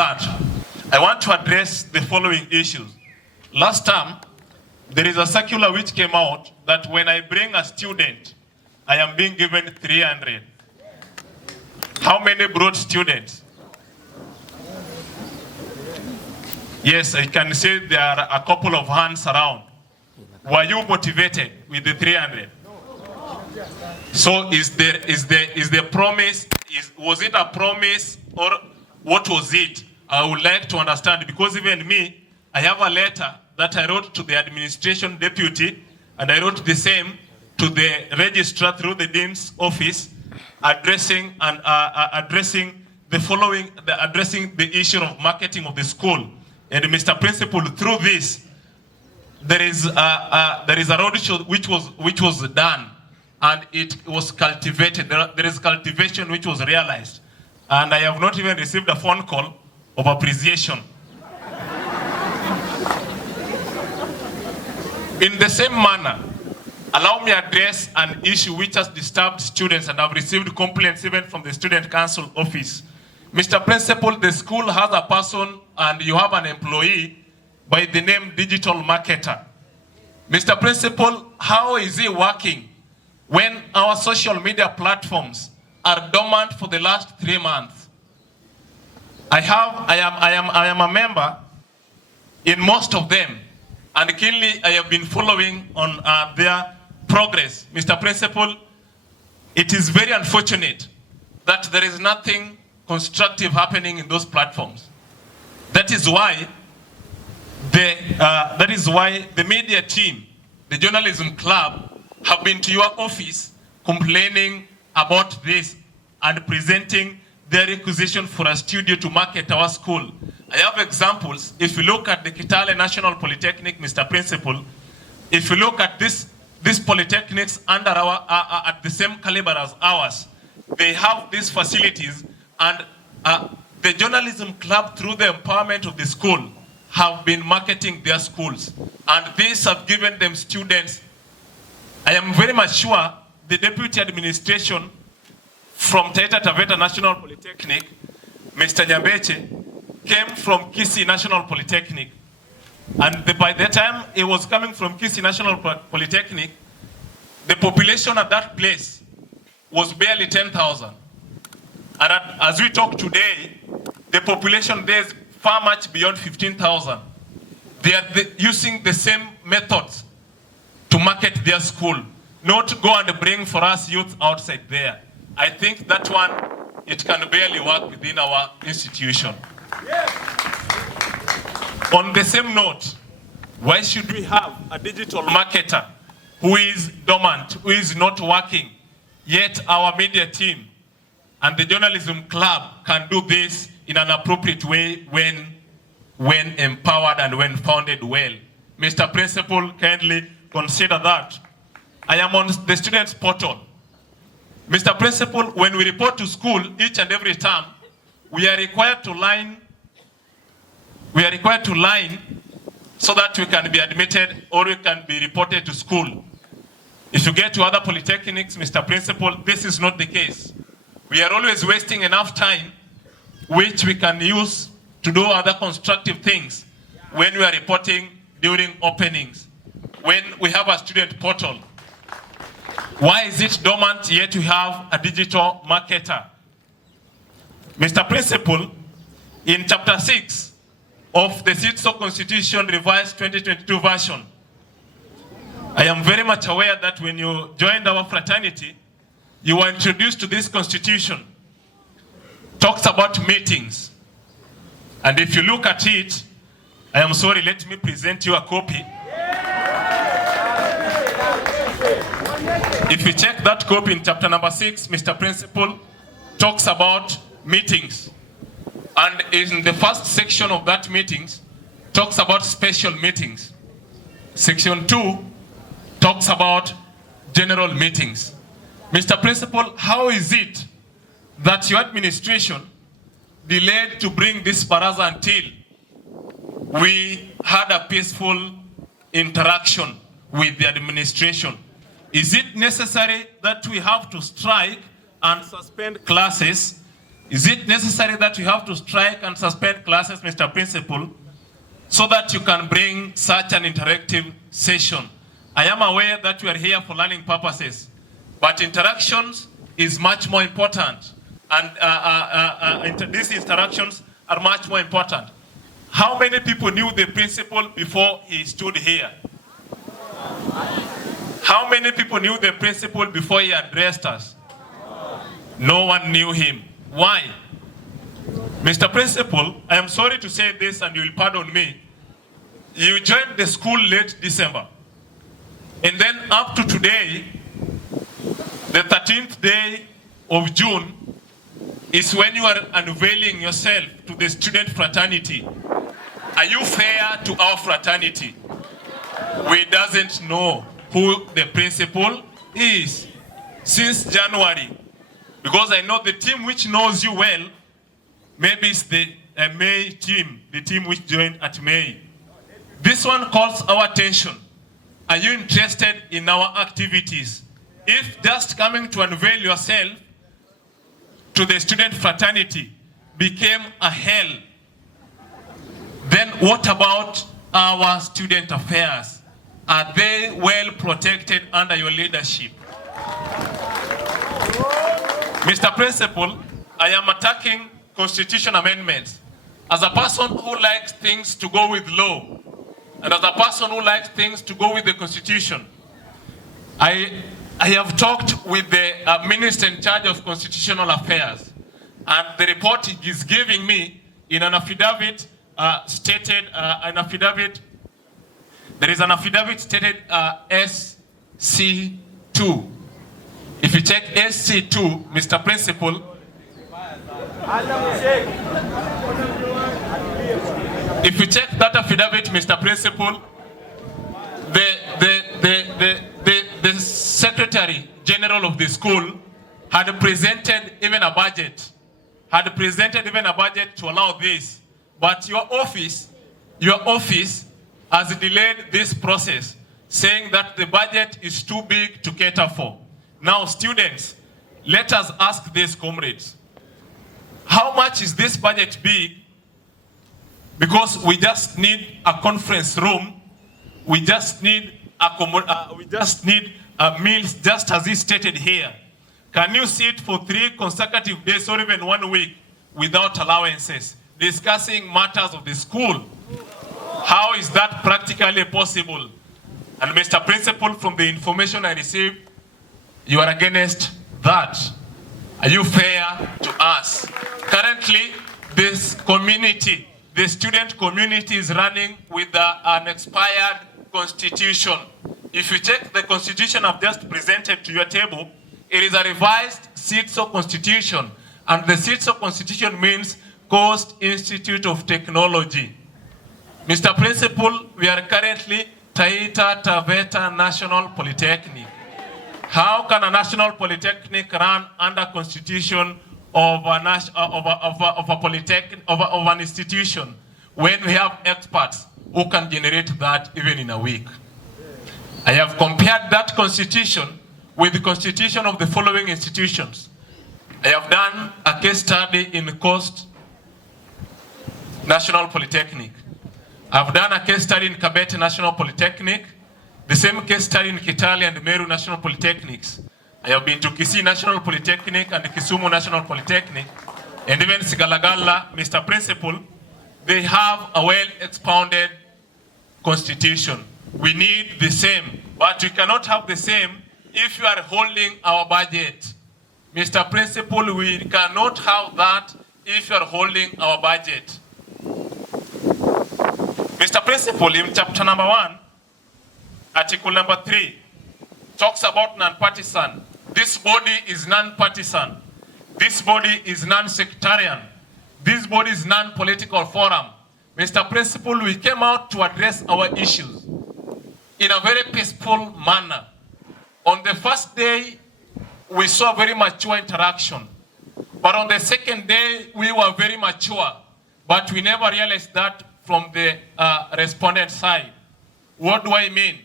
that, I want to address the following issues. Last time, there is a circular which came out that when I bring a student, I am being given 300. How many brought students? Yes, I can say there are a couple of hands around. Were you motivated with the 300? So is the promise, was it a promise or what was it? I would like to understand, because even me, I have a letter that I wrote to the administration deputy, and I wrote the same to the registrar through the dean's office, addressing the issue of marketing of the school. And Mr. Principal, through this, there is a roadshow which was done, and it was cultivated. There is cultivation which was realized, and I have not even received a phone call of appreciation. In the same manner, allow me to address an issue which has disturbed students, and I've received complaints even from the Student Council office. Mr. Principal, the school has a person and you have an employee by the name Digital Marketer. Mr. Principal, how is he working when our social media platforms are dormant for the last 3 months? I am a member in most of them, and keenly I have been following on their progress. Mr. Principal, it is very unfortunate that there is nothing constructive happening in those platforms. That is why the media team, the journalism club, have been to your office complaining about this and presenting their requisition for a studio to market our school. I have examples. If you look at the Kitale National Polytechnic, Mr. Principal, if you look at these polytechnics under at the same caliber as ours, they have these facilities, and the journalism club, through the empowerment of the school, have been marketing their schools, and these have given them students. I am very much sure the deputy administration from Taita Taveta National Polytechnic, Mr. Nyabeche, came from Kisii National Polytechnic, and by the time he was coming from Kisii National Polytechnic, the population at that place was barely 10,000. And as we talk today, the population there is far much beyond 15,000. They are using the same methods to market their school, not to go and bring for us youth outside there. I think that one, it can barely work within our institution. Yes. On the same note, why should we have a digital marketer who is dormant, who is not working, yet our media team and the journalism club can do this in an appropriate way when empowered and when founded well? Mr. Principal, kindly consider that. I am on the students' portal. Mr. Principal, when we report to school each and every term, we are required to line so that we can be admitted or we can be reported to school. If you get to other polytechnics, Mr. Principal, this is not the case. We are always wasting enough time which we can use to do other constructive things when we are reporting during openings, when we have a student portal. Why is it dormant yet we have a digital marketer? Mr. Principal, in Chapter 6 of the CITSO Constitution Revised 2022 version, I am very much aware that when you joined our fraternity, you were introduced to this constitution. Talks about meetings. And if you look at it, I am sorry, let me present you a copy. If you check that copy in chapter number 6, Mr. Principal talks about meetings. And in the first section of that meetings, talks about special meetings. Section 2 talks about general meetings. Mr. Principal, how is it that your administration delayed to bring this BARAZA until we had a peaceful interaction with the administration? Is it necessary that we have to strike and suspend classes Is it necessary that you have to strike and suspend classes, Mr. Principal, so that you can bring such an interactive session? I am aware that we are here for learning purposes, but interactions is much more important, and these interactions are much more important. How many people knew the principal before he stood here? How many people knew the principal before he addressed us? No one knew him. Why? Mr. Principal, I am sorry to say this and you will pardon me. You joined the school late December. And then up to today, the 13th day of June, is when you are unveiling yourself to the student fraternity. Are you fair to our fraternity? We doesn't know who the principal is since January. Because I know the team which knows you well, maybe it's the May team, the team which joined at May. This one calls our attention. Are you interested in our activities? If just coming to unveil yourself to the student fraternity became a hell, then what about our student affairs? Are they well protected under your leadership? Mr. Principal, I am attacking constitution amendments. As a person who likes things to go with law, and as a person who likes things to go with the constitution, I have talked with the minister in charge of constitutional affairs, and the report he is giving me in an affidavit stated, there is an affidavit stated SC2. If you check SC2, Mr. Principal, if you check that affidavit, Mr. Principal, the Secretary General of the school had presented even a budget, to allow this, but your office has delayed this process, saying that the budget is too big to cater for. Now, students, let us ask these comrades, how much is this budget big? Because we just need a conference room, we just need meals, just as is stated here. Can you sit for 3 consecutive days or even 1 week without allowances, discussing matters of the school? How is that practically possible? And Mr. Principal, from the information I received, you are against that. Are you fair to us? Currently, this community, the student community, is running with an expired constitution. If you check the constitution I've just presented to your table, it is a revised CITSO constitution. And the CITSO constitution means Coast Institute of Technology. Mr. Principal, we are currently Taita Taveta National Polytechnic. How can a national polytechnic run under constitution of an institution when we have experts who can generate that even in a week? I have compared that constitution with the constitution of the following institutions. I have done a case study in Coast National Polytechnic. I've done a case study in Kabete National Polytechnic, the same case study in Kitale and Meru National Polytechnics. I have been to Kisii National Polytechnic and Kisumu National Polytechnic, and even Sigalagala, Mr. Principal. They have a well-expounded constitution. We need the same, but we cannot have the same if you are holding our budget. Mr. Principal, we cannot have that if you are holding our budget. Mr. Principal, in chapter number 1, article number 3, talks about non-partisan. This body is non-partisan. This body is non-sectarian. This body is non-political forum. Mr. Principal, we came out to address our issues in a very peaceful manner. On the first day, we saw very mature interaction. But on the second day, we were very mature. But we never realized that from the respondent side. What do I mean?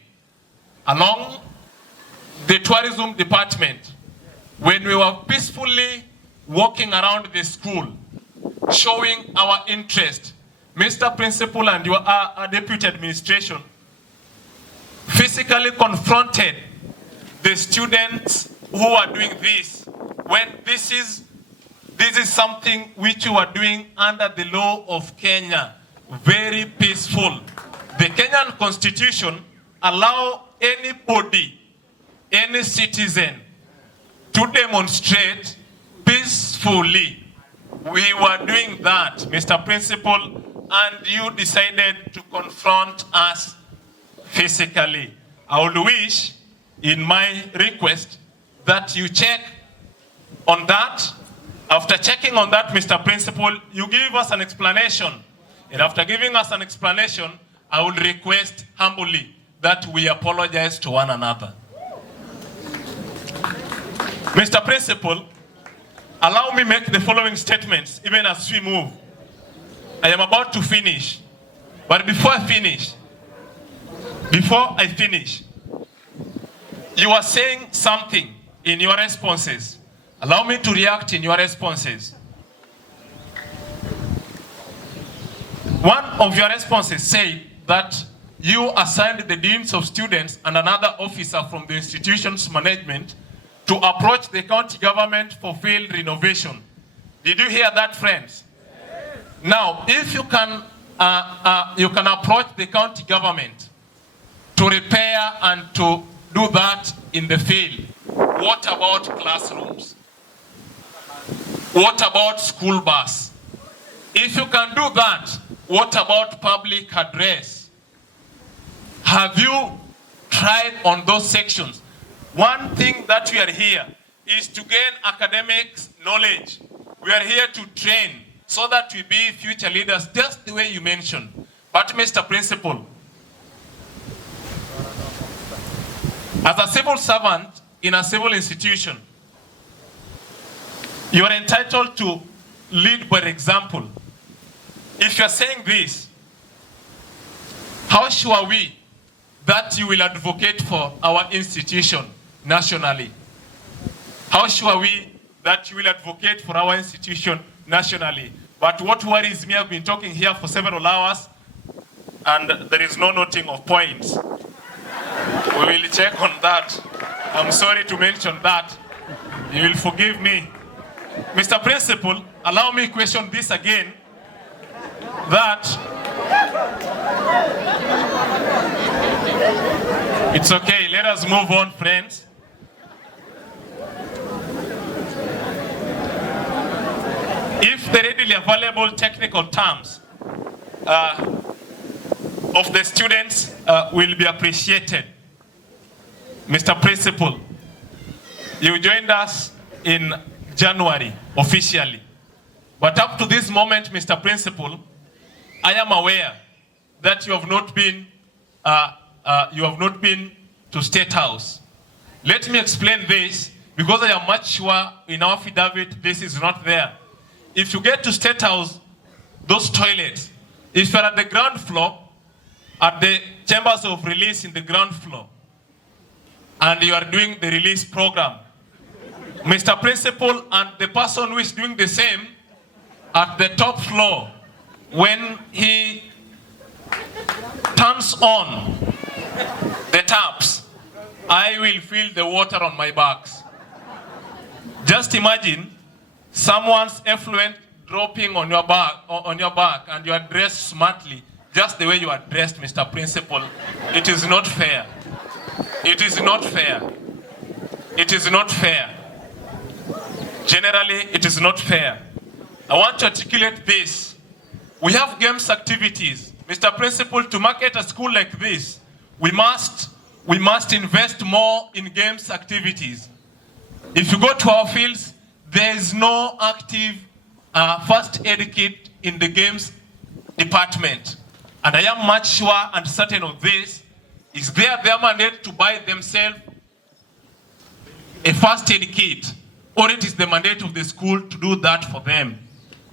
Along the tourism department, when we were peacefully walking around the school, showing our interest. Mr. Principal and your deputy administration physically confronted the students who are doing this, when this is something which you are doing under the law of Kenya. Very peaceful. The Kenyan Constitution allows anybody, any citizen, to demonstrate peacefully. We were doing that, Mr. Principal, and you decided to confront us physically. I would wish, in my request, that you check on that. After checking on that, Mr. Principal, you give us an explanation. And after giving us an explanation, I would request humbly that we apologize to one another. Mr. Principal, allow me make the following statements, even as we move. I am about to finish. But before I finish, you are saying something in your responses. Allow me to react in your responses. One of your responses say that you assigned the deans of students and another officer from the institution's management to approach the county government for field renovation. Did you hear that, friends? Yes. Now, if you can approach the county government to repair and to do that in the field, what about classrooms? What about school bus? If you can do that, what about public address? Have you tried on those sections? One thing that we are here is to gain academic knowledge. We are here to train so that we be future leaders, just the way you mentioned. But Mr. Principal, as a civil servant in a civil institution, you are entitled to lead by example. If you are saying this, how sure are we that you will advocate for our institution nationally? How sure are we that you will advocate for our institution nationally? But what worries me, I've been talking here for several hours and there is no noting of points. We will check on that. I'm sorry to mention that. You will forgive me. Mr. Principal, allow me to question this again. That it's okay, let us move on, friends. If the readily available technical terms of the students will be appreciated. Mr. Principal, you joined us in January officially. But up to this moment, Mr. Principal, I am aware that you have not been to State House. Let me explain this because I am much sure in our affidavit this is not there. If you get to State House, those toilets, if you are at the ground floor, at the chambers of release in the ground floor, and you are doing the release program, Mr. Principal and the person who is doing the same at the top floor, when he turns on the taps, I will feel the water on my backs. Just imagine someone's effluent dropping on your back and you are dressed smartly, just the way you are dressed, Mr. Principal. It is not fair. It is not fair. It is not fair. Generally, it is not fair. I want to articulate this. We have games activities. Mr. Principal, to market a school like this, we must invest more in games activities. If you go to our fields, there is no active first aid kit in the games department. And I am much sure and certain of this. Is their mandate to buy themselves a first aid kit, or it is the mandate of the school to do that for them?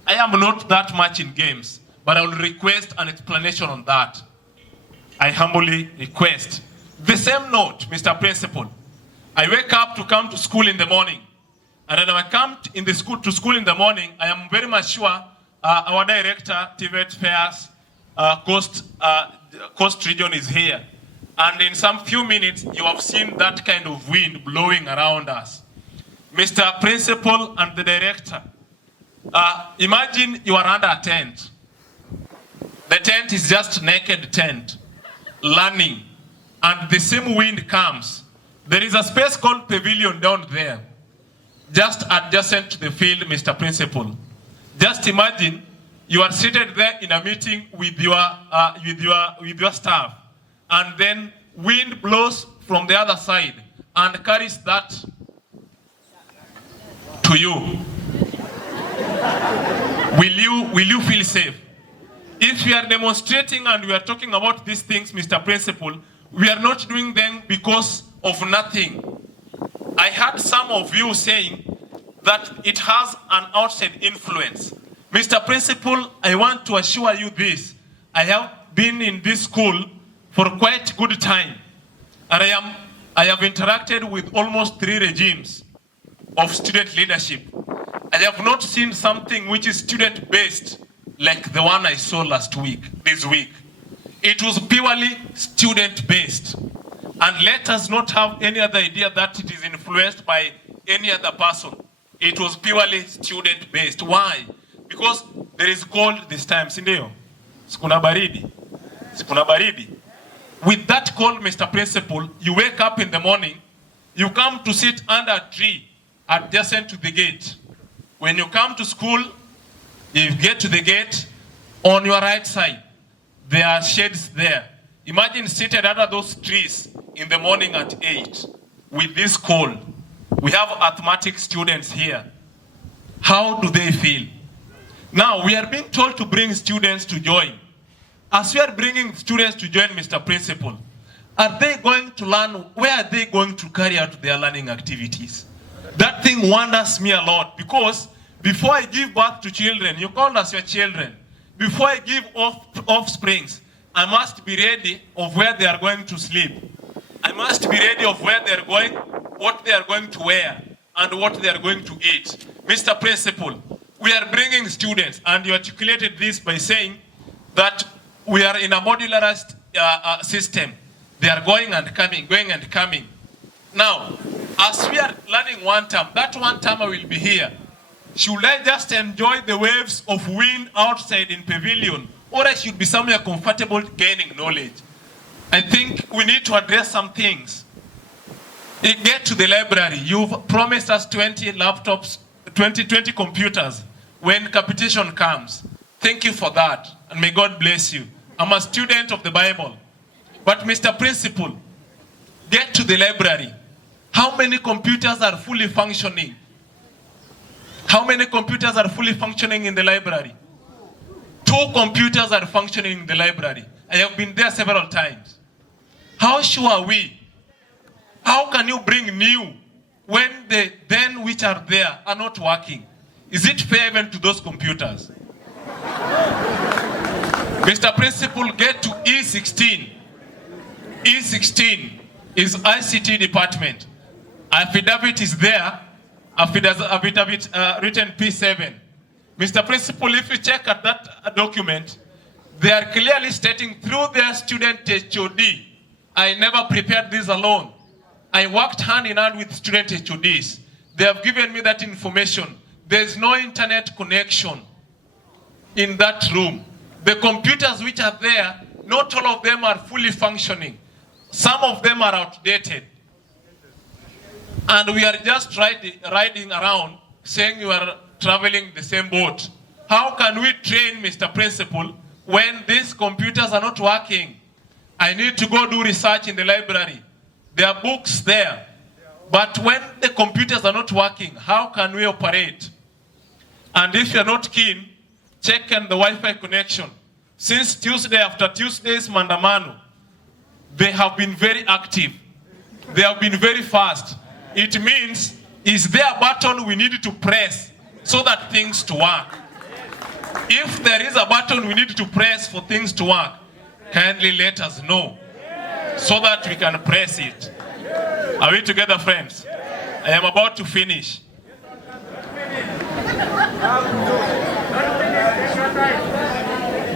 I am not that much in games, but I will request an explanation on that. I humbly request. The same note, Mr. Principal, I wake up to come to school in the morning. And when I come in the school to school in the morning, I am very much sure our director, TVET Fairs, Coast Region is here. And in some few minutes, you have seen that kind of wind blowing around us. Mr. Principal and the director, imagine you are under a tent. The tent is just naked tent, learning, and the same wind comes. There is a space called pavilion down there, just adjacent to the field, Mr. Principal. Just imagine you are seated there in a meeting with your staff, and then wind blows from the other side and carries that to you. Will you feel safe? If we are demonstrating and we are talking about these things, Mr. Principal, we are not doing them because of nothing. I heard some of you saying that it has an outside influence. Mr. Principal, I want to assure you this. I have been in this school for quite good time. And I have interacted with almost 3 regimes of student leadership. I have not seen something which is student-based like the one I saw this week. It was purely student-based. And let us not have any other idea that it is influenced by any other person. It was purely student-based. Why? Because there is cold this time, sindio? Sikuna baridi. With that cold, Mr. Principal, you wake up in the morning, you come to sit under a tree adjacent to the gate. When you come to school, you get to the gate, on your right side, there are shades there. Imagine seated under those trees in the morning at 8 with this cold. We have asthmatic students here. How do they feel? Now, we are being told to bring students to join. As we are bringing students to join, Mr. Principal, are they going to learn? Where are they going to carry out their learning activities? That thing wonders me a lot, because before I give birth to children, you call us your children. Before I give offsprings, I must be ready of where they are going to sleep. I must be ready of where they are going, what they are going to wear, and what they are going to eat. Mr. Principal, we are bringing students, and you articulated this by saying that we are in a modularized system. They are going and coming. Now, as we are learning one term, that one term I will be here. Should I just enjoy the waves of wind outside in pavilion, or I should be somewhere comfortable gaining knowledge? I think we need to address some things. You get to the library. You've promised us 20 laptops, 20 computers when competition comes. Thank you for that, and may God bless you. I'm a student of the Bible. But Mr. Principal, get to the library. How many computers are fully functioning? How many computers are fully functioning in the library? 2 computers are functioning in the library. I have been there several times. How sure are we? How can you bring new when the then which are there are not working? Is it fair even to those computers? Mr. Principal, get to E16. E16 is ICT department. Affidavit is there. Affidavit written P7. Mr. Principal, if you check at that document, they are clearly stating through their student HOD, I never prepared this alone. I worked hand in hand with student HODs. They have given me that information. There's no internet connection in that room. The computers which are there, not all of them are fully functioning. Some of them are outdated. And we are just riding around saying you are traveling the same boat. How can we train, Mr. Principal, when these computers are not working? I need to go do research in the library. There are books there. But when the computers are not working, how can we operate? And if you're not keen, check on the Wi-Fi connection. Since Tuesday, after Tuesday's Mandamano, they have been very active. They have been very fast. It means, is there a button we need to press so that things to work? If there is a button we need to press for things to work, kindly let us know so that we can press it. Are we together, friends? I am about to finish.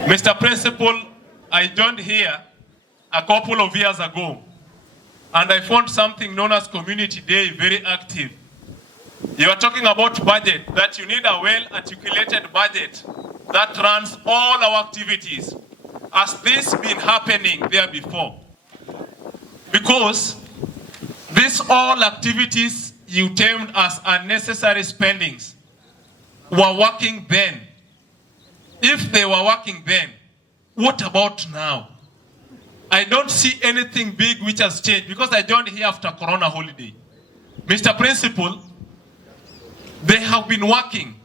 Mr. Principal, I joined here a couple of years ago, and I found something known as Community Day very active. You are talking about budget, that you need a well-articulated budget that runs all our activities. Has this been happening there before? Because these all activities you termed as unnecessary spendings were working then. If they were working then, what about now? I don't see anything big which has changed because I joined here after Corona holiday. Mr. Principal, they have been working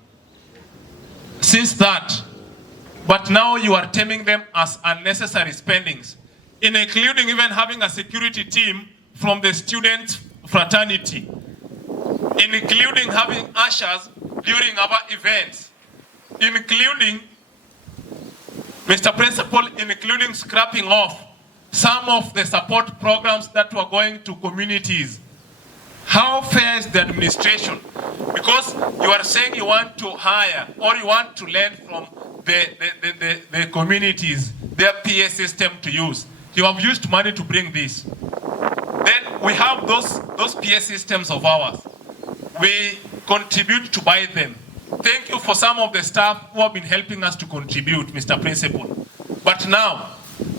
since that, but now you are terming them as unnecessary spendings, including even having a security team from the student fraternity, including having ushers during our events, including, Mr. Principal, including scrapping off some of the support programs that were going to communities. How fair is the administration? Because you are saying you want to hire or you want to learn from the communities, their PA system to use. You have used money to bring this. Then we have those PA systems of ours. We contribute to buy them. Thank you for some of the staff who have been helping us to contribute, Mr. Principal. But now,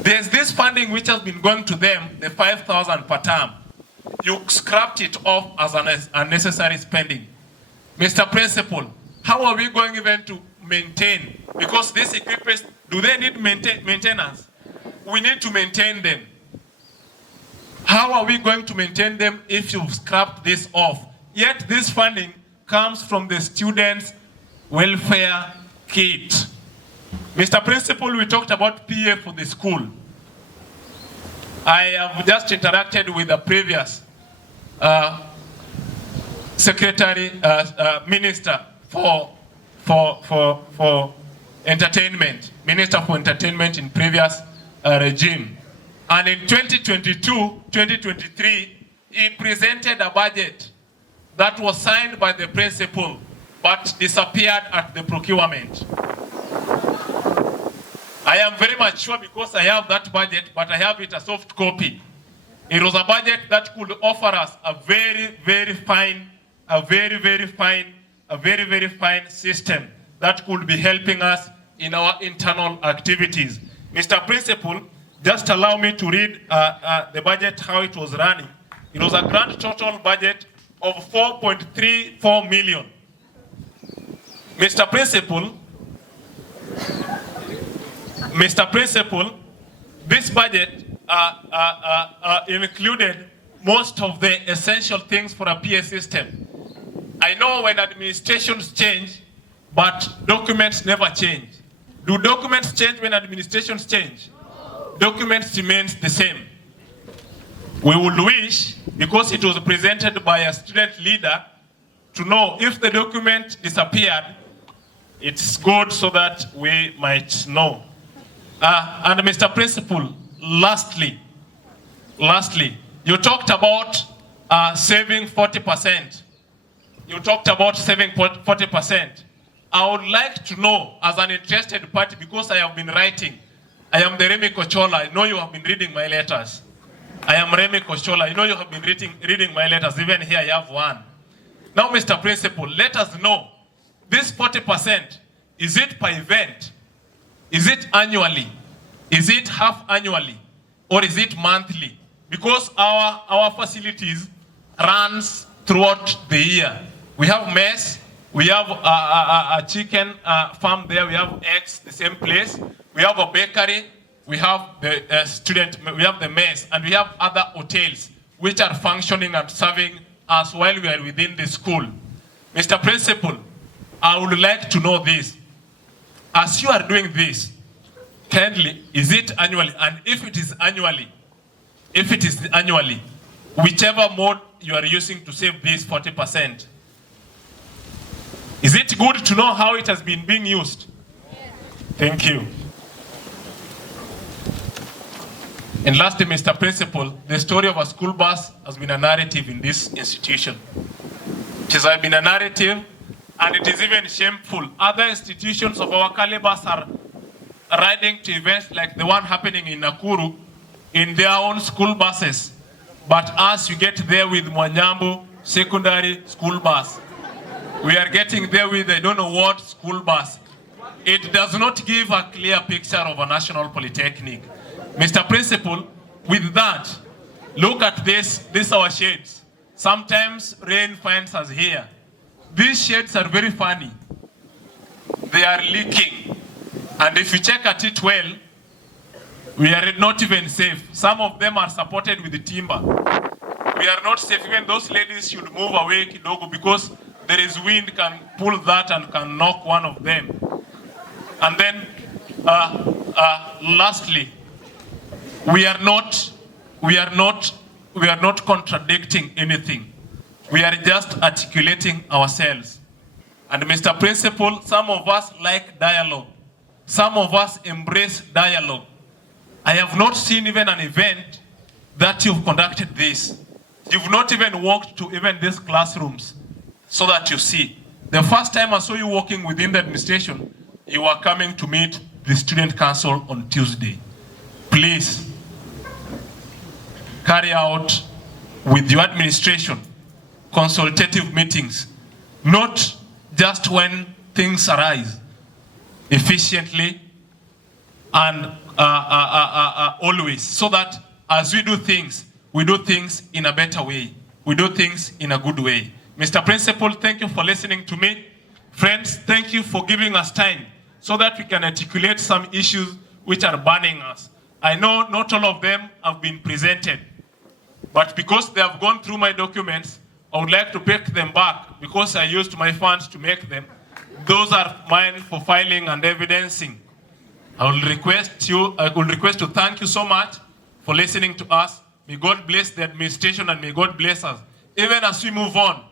there's this funding which has been going to them, the 5,000 per term. You scrapped it off as an unnecessary spending. Mr. Principal, how are we going even to maintain? Because these equipment, do they need maintenance? We need to maintain them. How are we going to maintain them if you've scrapped this off? Yet this funding comes from the students' welfare kit. Mr. Principal, we talked about PA for the school. I have just interacted with the previous Minister for Entertainment, Minister for Entertainment in previous regime. And in 2022, 2023, he presented a budget that was signed by the principal, but disappeared at the procurement. I am very much sure because I have that budget, but I have it a soft copy. It was a budget that could offer us a very, very fine system that could be helping us in our internal activities. Mr. Principal, just allow me to read the budget, how it was running. It was a grand total budget of 4.34 million. Mr. Principal, this budget included most of the essential things for a PA system. I know when administrations change, but documents never change. Do documents change when administrations change? Documents remain the same. We would wish, because it was presented by a student leader, to know if the document disappeared, it's good so that we might know. And Mr. Principal, lastly, you talked about saving 40%. You talked about saving 40%. I would like to know, as an interested party, because I have been writing, I am the Remick. I know you have been reading my letters. I am Remick. I know you have been reading my letters. Even here I have one. Now, Mr. Principal, let us know, this 40%, is it per event? Is it annually? Is it half annually? Or is it monthly? Because our facilities runs throughout the year. We have mess, we have a chicken farm there, we have eggs, the same place. We have a bakery, we have the we have the mess, and we have other hotels which are functioning and serving us while we are within the school. Mr. Principal, I would like to know this. As you are doing this, kindly, is it annually? And if it is annually, whichever mode you are using to save this 40%, is it good to know how it has been being used? Thank you. And lastly, Mr. Principal, the story of a school bus has been a narrative in this institution. It has been a narrative And it is even shameful. Other institutions of our calibers are riding to events like the one happening in Nakuru in their own school buses. But us, you get there with Mwanyambu secondary school bus. We are getting there with I don't know what school bus. It does not give a clear picture of a national polytechnic. Mr. Principal, with that, look at this our shades. Sometimes rain finds us here. These shades are very funny. They are leaking. And if you check at it well, we are not even safe. Some of them are supported with the timber. We are not safe. Even those ladies should move away kidogo because there is wind can pull that and can knock one of them. And then, lastly, we are not contradicting anything. We are just articulating ourselves. And Mr. Principal, some of us like dialogue. Some of us embrace dialogue. I have not seen even an event that you've conducted this. You've not even walked to even these classrooms so that you see. The first time I saw you walking within the administration, you were coming to meet the Student Council on Tuesday. Please, carry out with your administration consultative meetings, not just when things arise, efficiently and always, so that as we do things in a better way. We do things in a good way. Mr. Principal, thank you for listening to me. Friends, thank you for giving us time so that we can articulate some issues which are burning us. I know not all of them have been presented, but because they have gone through my documents, I would like to pick them back because I used my funds to make them. Those are mine for filing and evidencing. I will request to thank you so much for listening to us. May God bless the administration and may God bless us. Even as we move on,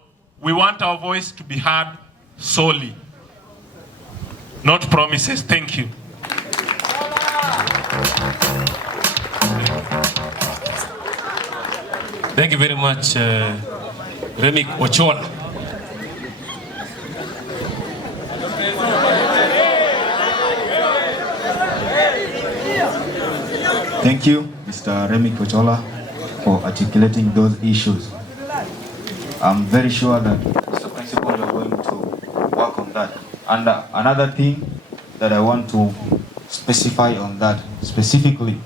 we want our voice to be heard solely, not promises. Thank you. Thank you very much, Remick Ochola. Thank you, Mr. Remick Ochola, for articulating those issues. I'm very sure that Mr. Principal, you're going to work on that. And another thing that I want to specify on that specifically